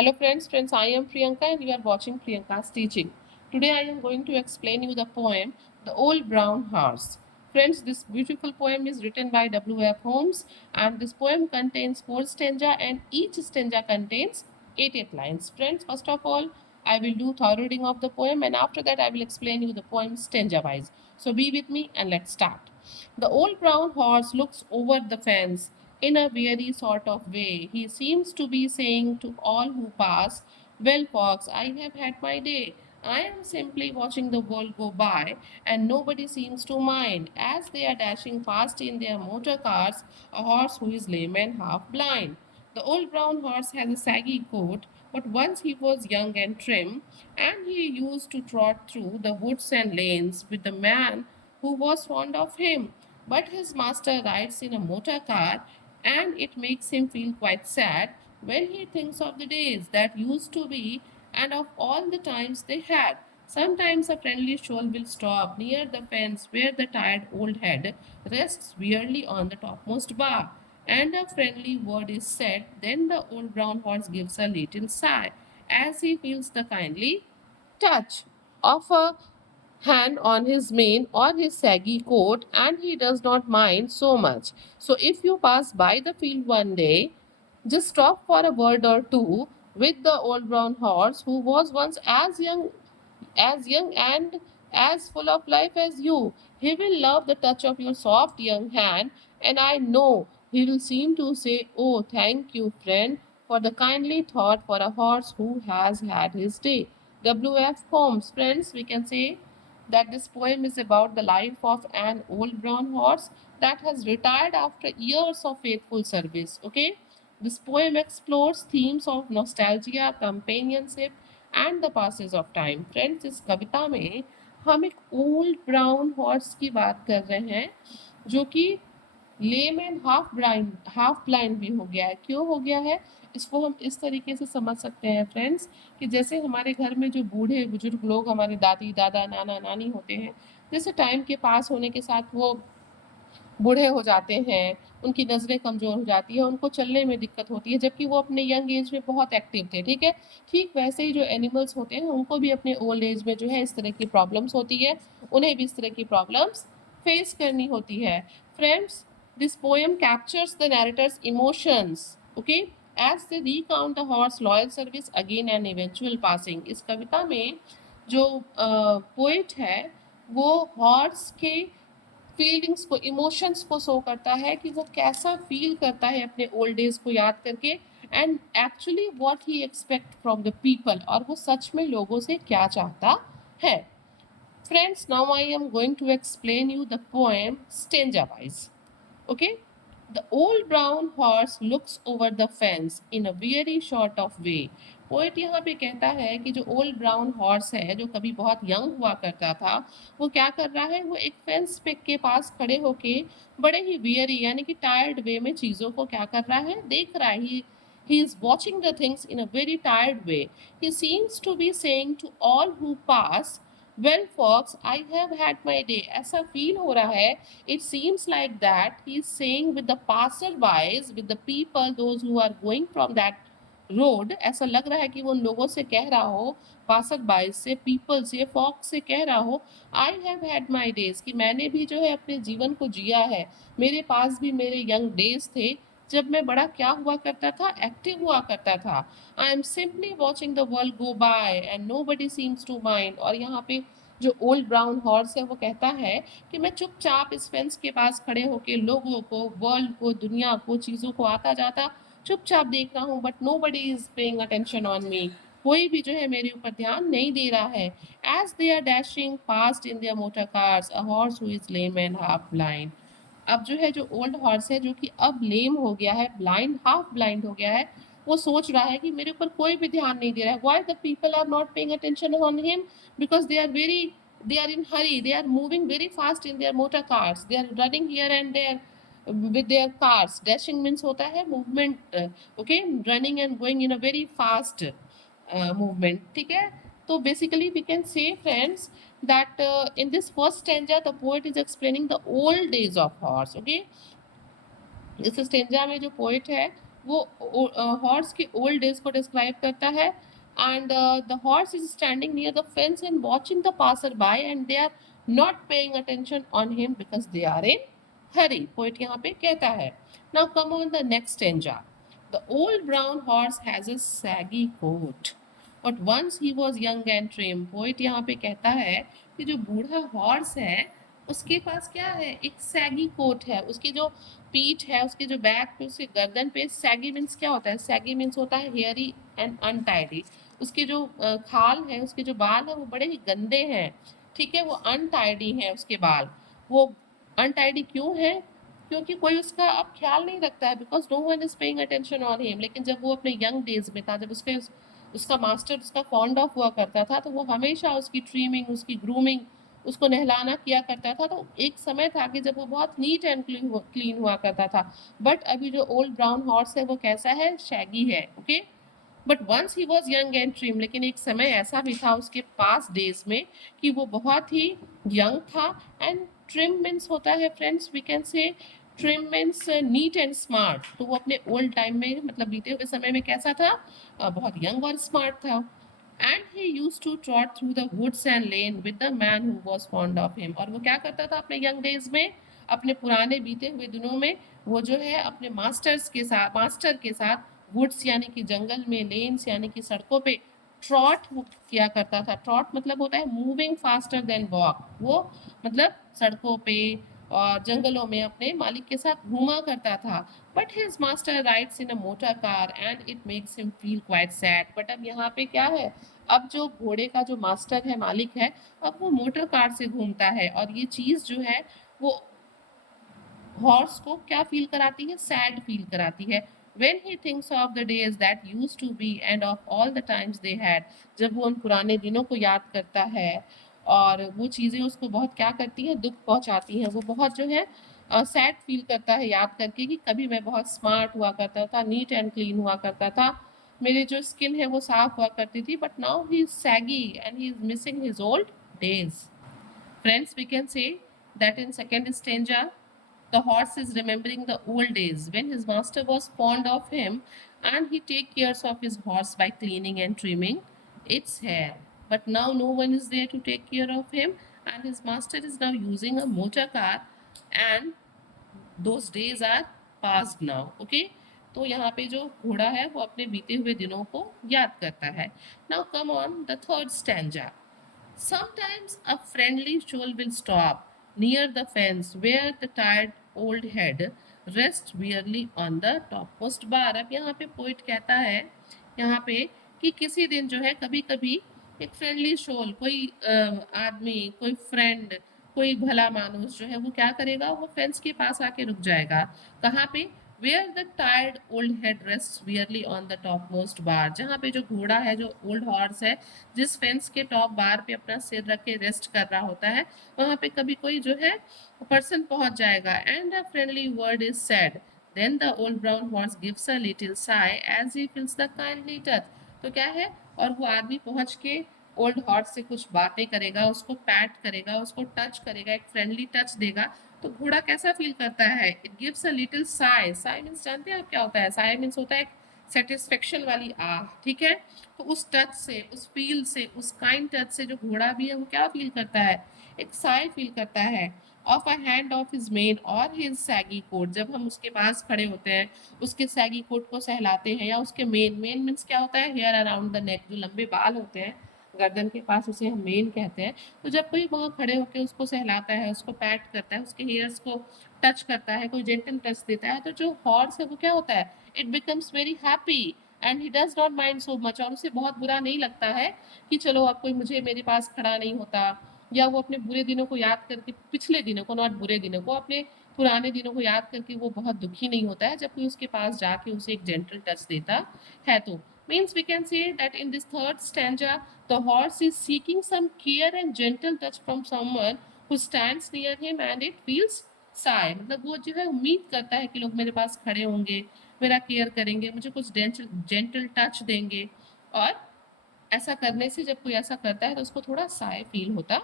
Hello friends, I am Priyanka and you are watching Priyanka's teaching. Today I am going to explain you the poem The Old Brown Horse. Friends, this beautiful poem is written by W.F. Holmes and this poem contains 4 stanza and each stanza contains 8 lines. Friends, first of all, I will do thorough reading of the poem and after that I will explain you the poem stanza wise. So be with me and let's start. The old brown horse looks over the fence in a weary sort of way. He seems to be saying to all who pass, "Well, Fox, I have had my day. I am simply watching the world go by, and nobody seems to mind." As they are dashing past in their motor cars, a horse who is lame and half blind. The old brown horse has a saggy coat, but once he was young and trim, and he used to trot through the woods and lanes with the man who was fond of him. But his master rides in a motor car, and it makes him feel quite sad when he thinks of the days that used to be and of all the times they had. Sometimes a friendly soul will stop near the fence where the tired old head rests wearily on the topmost bar, and a friendly word is said. Then the old brown horse gives a little sigh as he feels the kindly touch of a hand on his mane or his saggy coat, and he does not mind so much. So, if you pass by the field one day, just stop for a word or two with the old brown horse who was once as young and as full of life as you. He will love the touch of your soft young hand, and I know he will seem to say, "Oh, thank you, friend, for the kindly thought for a horse who has had his day." W.F. Holmes, friends, we can say that this poem is about the life of an old brown horse that has retired after years of faithful service. Okay, this poem explores themes of nostalgia, companionship and the passage of time. Friends, इस कविता में हम एक old brown horse की बात कर रहे हैं जो कि लेम एंड हाफ ब्लाइंड भी हो गया है। क्यों हो गया है, इसको हम इस तरीके से समझ सकते हैं फ्रेंड्स कि जैसे हमारे घर में जो बूढ़े बुजुर्ग लोग, हमारे दादी दादा नाना नानी होते हैं, जैसे टाइम के पास होने के साथ वो बूढ़े हो जाते हैं, उनकी नज़रें कमज़ोर हो जाती है, उनको चलने में दिक्कत होती है, जबकि वो अपने यंग एज में बहुत एक्टिव थे, ठीक है? ठीक वैसे ही जो एनिमल्स होते हैं, उनको भी अपने ओल्ड एज में जो है इस तरह की प्रॉब्लम्स होती है, उन्हें भी इस तरह की प्रॉब्लम्स फेस करनी होती है। Friends, this poem captures the narrator's emotions, okay, as they recount the horse loyal service again and eventual passing. इस कविता में जो पोएट है, वो हॉर्स के फीलिंग्स को, इमोशंस को शो करता है कि वो कैसा फील करता है अपने ओल्ड डेज को याद करके, and actually what he expect from the people, और वो सच में लोगों से क्या चाहता है। Friends, now I am going to explain you the poem stanza wise. Okay? The old brown horse looks over the fence in a very sort of way. Poet यहाँ पे कहता है कि जो ओल्ड ब्राउन हॉर्स है, जो कभी बहुत यंग हुआ करता था, वो क्या कर रहा है, वो एक फेंस पे के पास खड़े होके बड़े ही वियरी यानी कि टायर्ड वे में चीज़ों को क्या कर रहा है, देख रहा है। He is watching the things in a very tired way. He seems to be saying to all who pass, "Well, Fox, I have had my day." ऐसा फील हो रहा है, it seems like that he is saying with the passerbys, with the people, those who are going from that road, ऐसा लग रहा है कि वो उन लोगों से कह रहा हो, passerbys से, people से, fox से कह रहा हो, I have had my days, कि मैंने भी जो है अपने जीवन को जिया है, मेरे पास भी मेरे यंग डेज थे जब मैं बड़ा क्या हुआ करता था, एक्टिव हुआ करता था। I am simply watching the world go by and nobody seems to mind. और यहाँ पे जो ओल्ड ब्राउन हॉर्स है वो कहता है कि मैं चुपचाप इस फेंस के पास खड़े होकर लोगों को, वर्ल्ड को, दुनिया को, चीज़ों को आता जाता चुपचाप देख रहा हूँ, but nobody is paying attention on me. कोई भी जो है मेरे ऊपर ध्यान नहीं दे रहा है। As they are dashing fast in their motor cars, a horse who is lame and half blind. अब जो है, जो ओल्ड हॉर्स है जो कि अब लेम हो गया है, ब्लाइंड, हाफ ब्लाइंड हो गया है, वो सोच रहा है कि मेरे ऊपर कोई भी ध्यान नहीं दे रहा है। Why the people are not paying attention on him? Because they are in hurry, they are moving very fast in their motor cars, they are running here and there with their cars. Dashing means होता है movement, okay, running and going in a very fast movement, ठीक है? तो basically we can say friends that in this first stanza the poet is explaining the old days of horse, okay? इस stanza में जो poet है वो horse के old days को डिस्क्राइब करता है। And the horse is standing near the fence and watching the passer by and they are not paying attention on him because they are in hurry, poet यहाँ पे कहता है। Now come on the next stanza. The old brown horse has a shaggy coat but once he was young and trim, poet यहाँ पे कहता है कि जो बूढ़ा हॉर्स है उसके पास क्या है, एक सैगी कोट है, उसकी जो पीठ है, उसके जो बैक पे, उसके गर्दन पे, सैगी मीन्स क्या होता है, सैगी मीन्स होता है हेयरी एंड अनटाइडी। उसके जो खाल है, उसके जो बाल है वो बड़े ही गंदे हैं, ठीक है, वो अनटाइडी हैं उसके बाल। वो अनटाइडी क्यों है, क्योंकि कोई उसका अब ख्याल नहीं रखता है, because no one is paying attention on him. लेकिन जब वो अपने यंग डेज में था, जब उसका मास्टर उसका फॉन्ड ऑफ हुआ करता था, तो वो हमेशा उसकी ट्रिमिंग, उसकी ग्रूमिंग, उसको नहलाना किया करता था। तो एक समय था कि जब वो बहुत नीट एंड क्लीन हुआ करता था। बट अभी जो ओल्ड ब्राउन हॉर्स है वो कैसा है, शैगी है, okay. But once he was young and trim, लेकिन एक समय ऐसा भी था उसके पास डेज में कि वो बहुत ही यंग था। एंड ट्रिम मीन्स होता है friends, we can say trim means neat and smart. तो वो अपने ओल्ड टाइम में, मतलब बीते हुए समय में कैसा था, बहुत यंग और स्मार्ट था। And he use to trot through the woods and lane with the man who was fond of him. और वो क्या करता था अपने यंग डेज में, अपने पुराने बीते हुए दिनों में, वो जो है अपने मास्टर के साथ वुड्स यानी कि जंगल में, लेन्स यानी कि सड़कों पे ट्रॉट किया करता था। ट्रॉट मतलब होता है मूविंग फास्टर देन वॉक। वो मतलब सड़कों पे और जंगलों में अपने मालिक के साथ घूमा करता था। But his master rides in a motor car and it makes him feel quite sad. But अब यहाँ पे क्या है, अब जो घोड़े का जो मास्टर है, मालिक है, अब वो मोटर कार से घूमता है, और ये चीज जो है वो हॉर्स को क्या फील कराती है, सैड फील कराती है। when he thinks of the days that used to be and of all the times they had, जब वो उन पुराने दिनों को याद करता है, और वो चीज़ें उसको बहुत क्या करती हैं, दुख पहुंचाती हैं। वो बहुत जो है सैड फील करता है याद करके कि कभी मैं बहुत स्मार्ट हुआ करता था, नीट एंड क्लीन हुआ करता था, मेरी जो स्किन है वो साफ हुआ करती थी, but now he is saggy and he is missing his old days. Friends, we can say that in second stanza, the horse is remembering the old days when his master was fond of him and he take cares of his horse by cleaning and trimming its hair. But now no one is there to take care of him and his master is now using a motor car and those days are past now. Okay? तो यहाँ पे जो घोड़ा है वो अपने बीते हुए दिनों को याद करता है। Now come on the third stanza. Sometimes a friendly shoal will stop near the fence where the tired old head rests wearily on the topmost bar. अब यहाँ पे पोइट कहता है यहाँ पे कि किसी दिन जो है कभी कभी एक फ्रेंडली शोल, कोई आदमी, कोई फ्रेंड, कोई भला मानुस जो है वो क्या करेगा, वो फेंस के पास आके रुक जाएगा। कहाँ पे, where the tired old head rest wearily on the top most bar, जहाँ पे जो घोड़ा है, जो ओल्ड हॉर्स है, जिस फेंस के टॉप बार पे अपना सिर रख के रेस्ट कर रहा होता है, वहाँ पे कभी कोई जो है पर्सन पहुंच जाएगा। And a friendly word is said, then the old brown horse gives a little sigh as he feels the kindly touch. तो क्या है, और वो आदमी पहुंच के ओल्ड हॉर्स से कुछ बातें करेगा, उसको पैट करेगा, उसको टच करेगा, एक फ्रेंडली टच देगा, तो घोड़ा कैसा फील करता है, it gives a little Sai. Sai means जानते हैं आप क्या होता है, साई मीन्स होता है सेटिस्फेक्शन वाली आह, ठीक है। तो उस टच से, उस फील से, उस काइंड टच से जो घोड़ा भी है वो क्या फील करता है, एक साई फील करता है। Of a hand of his main और हिज सैगी कोट, जब हम उसके पास खड़े होते हैं, उसके सैगी कोट को सहलाते हैं, या उसके मेन मीन्स क्या होता है, हेयर अराउंड द नेक, जो लंबे बाल होते हैं गर्दन के पास, उसे हम मेन कहते हैं। तो जब कोई वहाँ खड़े होकर उसको सहलाता है, उसको पैट करता है, उसके हेयर्स को टच करता है, कोई जेंटल टच देता है, तो जो हॉर्स है वो क्या होता है, it becomes very happy and he does not mind so much. और उसे बहुत बुरा नहीं लगता है कि चलो अब कोई मुझे मेरे पास खड़ा नहीं होता, या वो अपने बुरे दिनों को याद करके, पिछले दिनों को, नॉट बुरे दिनों को, अपने पुराने दिनों को याद करके वो बहुत दुखी नहीं होता है जब कोई उसके पास जाके उसे एक जेंटल टच देता है। तो means we can say that in this third stanza the horse is seeking some care and gentle touch from someone who stands near him and it feels sigh। मतलब वो जो है उम्मीद करता है कि लोग मेरे पास खड़े होंगे, मेरा केयर करेंगे, मुझे कुछ जेंटल टच देंगे, और ऐसा करने से जब कोई ऐसा करता है तो उसको थोड़ा साय फील होता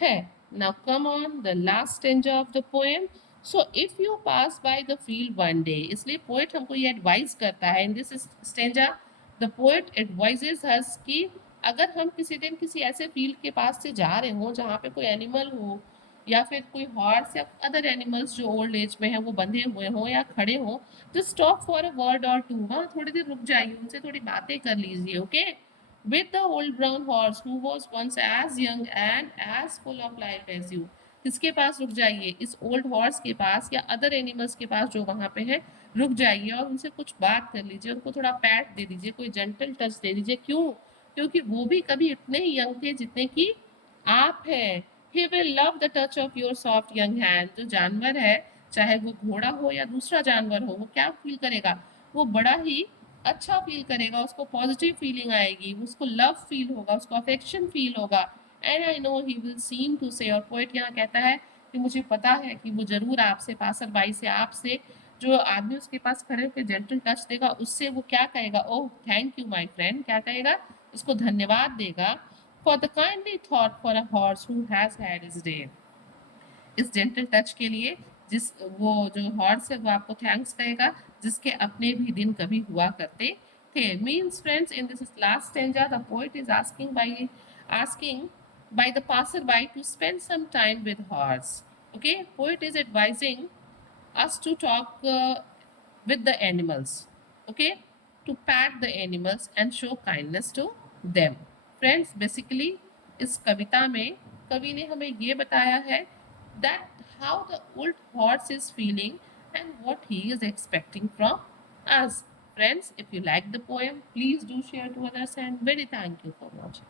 है। Now come on the last stanza of the poem. So if you pass by the field one day, इसलिए पोएट हमको ये एडवाइस करता है in this stanza, the poet advises us कि अगर हम किसी दिन किसी ऐसे फील्ड के पास से जा रहे हो जहाँ पे कोई एनिमल हो या फिर कोई हॉर्स या अदर एनिमल्स जो ओल्ड एज में है वो बंधे हुए हों या खड़े हों, तो स्टॉप फॉर अ वर्ड और टू, वहाँ थोड़ी देर रुक जाइए, उनसे थोड़ी बातें कर लीजिए, okay. With the old brown horse who was once as young and as full of life as you, किसके पास रुक जाइए, इस ओल्ड हॉर्स के पास या अदर एनिमल्स के पास जो वहाँ पे है, रुक जाइए और उनसे कुछ बात कर लीजिए, उनको थोड़ा पैट दे दीजिए, कोई जेंटल टच दे दीजिए। क्यों? क्योंकि वो भी कभी इतने ही यंग थे जितने कि आप हैं। He will love the touch of your soft young hand. जो जानवर है, चाहे वो घोड़ा हो या दूसरा जानवर हो, वो क्या फील करेगा? वो बड़ा ही अच्छा फील करेगा, उसको पॉजिटिव फीलिंग आएगी, उसको लव फील होगा, उसको अफेक्शन फील होगा। And I know he will seem to say, और पोएट यहाँ कहता है कि मुझे पता है कि वो ज़रूर आपसे, पासर बाई से, आपसे, जो आदमी उसके पास खड़े होकर जेंटल टच देगा, उससे वो क्या कहेगा? Oh thank you my friend, क्या कहेगा? उसको धन्यवाद देगा। For the kindly thought for a horse who has had his day, इस जेंटल टच के लिए, जिस वो जो हॉर्स है वो आपको थैंक्स कहेगा, जिसके अपने भी दिन कभी हुआ करते थे। Means friends, in this last stanza the poet is asking by the passerby to spend some time with horse. Okay, poet is advising us to talk with the animals, okay, to pat the animals and show kindness to them. Friends, basically इस कविता में कवि ने हमें ये बताया है that how the old horse is feeling and what he is expecting from us. Friends, if you like the poem, please do share to others, and very thank you for watching.